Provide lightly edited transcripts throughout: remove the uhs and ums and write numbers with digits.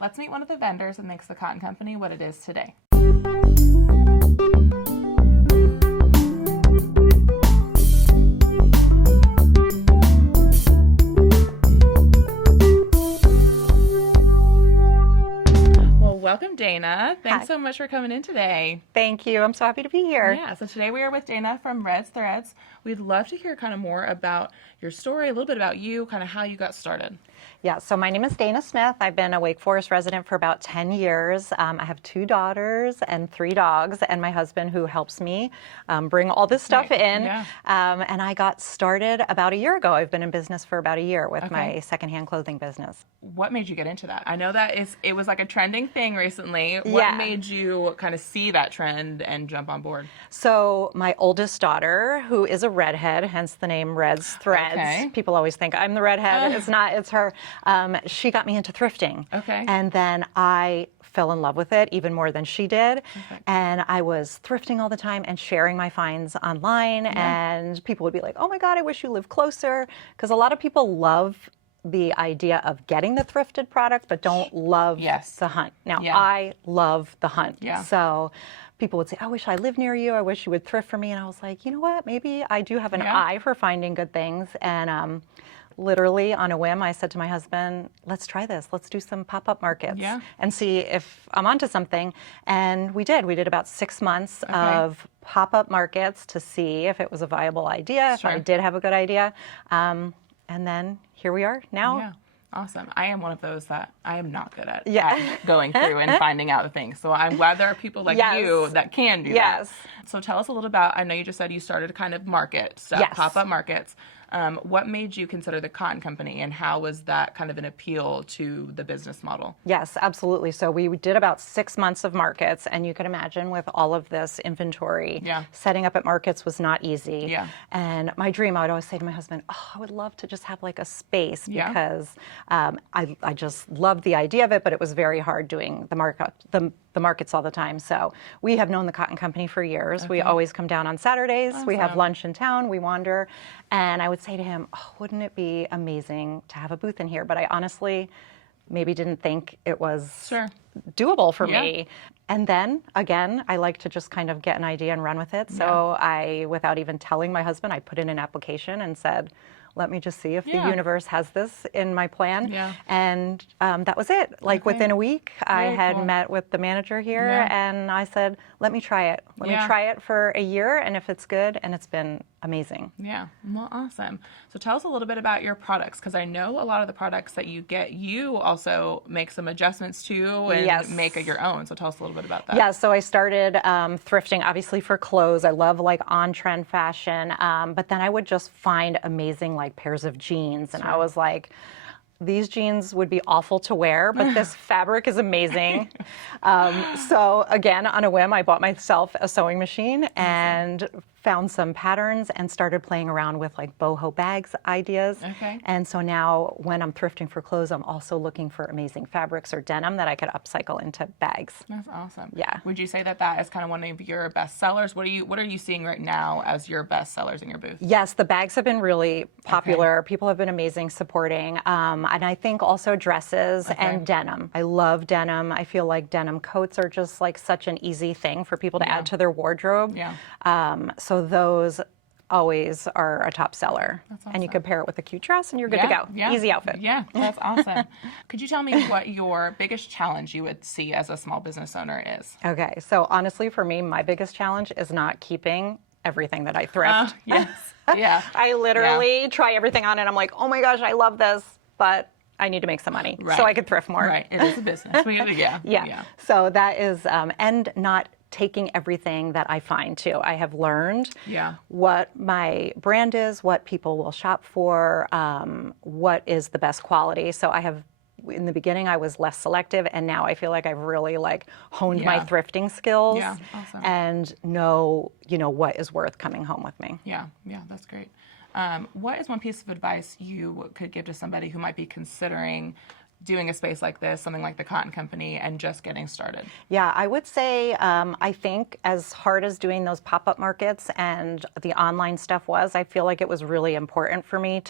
Let's meet one of the vendors that makes the cotton company what it is today. Welcome, Dana. Thanks so much for coming in today. Thank you. I'm so happy to be here. Yeah, so today we are with Dana from Red's Threads. We'd love to hear kind of more about your story, a little bit about you, kind of how you got started. Yeah, so my name is Dana Smith. I've been a Wake Forest resident for about 10 years. I have 2 daughters and 3 dogs, and my husband who helps me bring all this stuff in. Yeah. And I got started about a year ago. I've been in business for about a year with my secondhand clothing business. What made you get into that? I know that it was like a trending thing recently. What Yeah. made you kind of see that trend and jump on board? So my oldest daughter, who is a redhead, hence the name Red's Threads. Okay. People always think I'm the redhead. It's not, it's her. She got me into thrifting. Okay. And then I fell in love with it even more than she did. Okay. And I was thrifting all the time and sharing my finds online. Yeah. And people would be like, oh my God, I wish you lived closer. Because a lot of people love the idea of getting the thrifted product, but don't love the hunt. Now, I love the hunt. Yeah. So people would say, I wish I lived near you. I wish you would thrift for me. And I was like, you know what? Maybe I do have an eye for finding good things. And literally on a whim, I said to my husband, let's try this. Let's do some pop-up markets and see if I'm onto something. And we did. We did about 6 months of pop-up markets to see if it was a viable idea, if I did have a good idea. And then here we are now. Yeah. Awesome. I am one of those that I am not good at going through and finding out the things. So I'm glad there are people like you that can do that. So tell us a little about, I know you just said you started kind of market stuff, pop-up markets. What made you consider the cotton company, and how was that kind of an appeal to the business model? Yes, absolutely. So we did about 6 months of markets, and you can imagine with all of this inventory, setting up at markets was not easy. Yeah. And my dream, I would always say to my husband, oh, I would love to just have like a space because I just loved the idea of it, but it was very hard doing the markets all the time. So we have known the cotton company for years. We always come down on Saturdays. We have lunch in town. We wander. And I would say to him, oh, wouldn't it be amazing to have a booth in here? But I honestly maybe didn't think it was doable for me. And then, again, I like to just kind of get an idea and run with it. So I, without even telling my husband, I put in an application and said, let me just see if the universe has this in my plan. Yeah. And that was it. Like within a week, I had met with the manager here and I said, let me try it. Let me try it for a year, and if it's good, and it's been amazing. Yeah, well, awesome. So tell us a little bit about your products, because I know a lot of the products that you get, you also make some adjustments to and make it your own. So tell us a little bit about that. Yeah, so I started thrifting, obviously, for clothes. I love like on-trend fashion, but then I would just find amazing like pairs of jeans, and I was like, these jeans would be awful to wear, but this fabric is amazing. So again, on a whim, I bought myself a sewing machine and found some patterns and started playing around with like boho bags ideas. And so now when I'm thrifting for clothes, I'm also looking for amazing fabrics or denim that I could upcycle into bags. That's awesome. Yeah. Would you say that that is kind of one of your best sellers? What are you seeing right now as your best sellers in your booth? Yes, the bags have been really popular. People have been amazing supporting. And I think also dresses and denim. I love denim. I feel like denim coats are just like such an easy thing for people to add to their wardrobe. So those always are a top seller. That's awesome. And you can pair it with a cute dress and you're good to go. Easy outfit. Yeah, that's awesome. Could you tell me what your biggest challenge you would see as a small business owner is? Okay, so honestly for me, my biggest challenge is not keeping everything that I thrift. I literally try everything on and I'm like, oh my gosh, I love this, but I need to make some money so I could thrift more. Right, it is a business. So that is, and not taking everything that I find too. I have learned what my brand is, what people will shop for, what is the best quality. So I have, in the beginning I was less selective, and now I feel like I've really like honed my thrifting skills and know, you know, what is worth coming home with me. Yeah, that's great. What is one piece of advice you could give to somebody who might be considering doing a space like this, something like the Cotton Company, and just getting started? Yeah, I would say I think as hard as doing those pop-up markets and the online stuff was, I feel like it was really important for me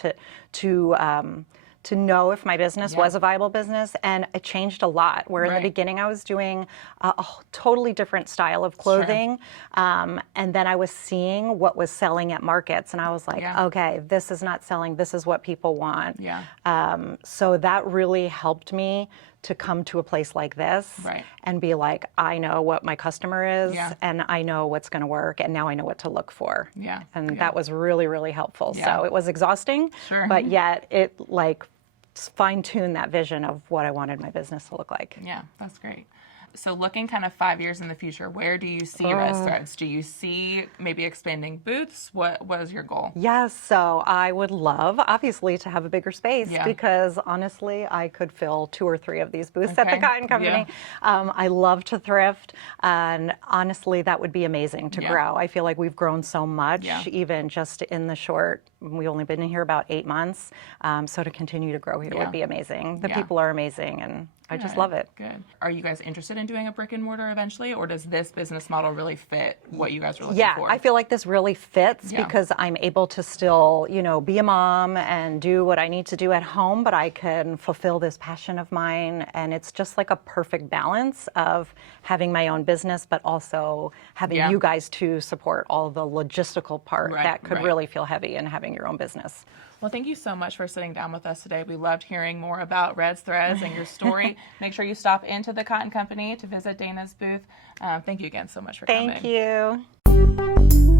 to to know if my business was a viable business, and it changed a lot. Where in the beginning I was doing a totally different style of clothing, and then I was seeing what was selling at markets, and I was like, okay, this is not selling, this is what people want. So that really helped me to come to a place like this and be like, I know what my customer is and I know what's going to work, and now I know what to look for. And that was really, really helpful. So it was exhausting, but yet it like fine-tuned that vision of what I wanted my business to look like. Yeah, that's great. So looking kind of 5 years in the future, where do you see Res Threads? Do you see maybe expanding booths? What was your goal? Yes, so I would love, obviously, to have a bigger space because honestly, I could fill 2 or 3 of these booths at the Cotton Company. I love to thrift, and honestly, that would be amazing to grow. I feel like we've grown so much, even just in the short, we've only been in here about 8 months, so to continue to grow here would be amazing. The people are amazing, and I just love it. Good. Are you guys interested in doing a brick and mortar eventually, or does this business model really fit what you guys are looking for? Yeah, I feel like this really fits because I'm able to still, you know, be a mom and do what I need to do at home, but I can fulfill this passion of mine, and it's just like a perfect balance of having my own business, but also having you guys to support all the logistical part that could really feel heavy in having your own business. Well, thank you so much for sitting down with us today. We loved hearing more about Res Threads and your story. Make sure you stop into the Cotton Company to visit Dana's booth. Thank you again so much for coming. Thank you.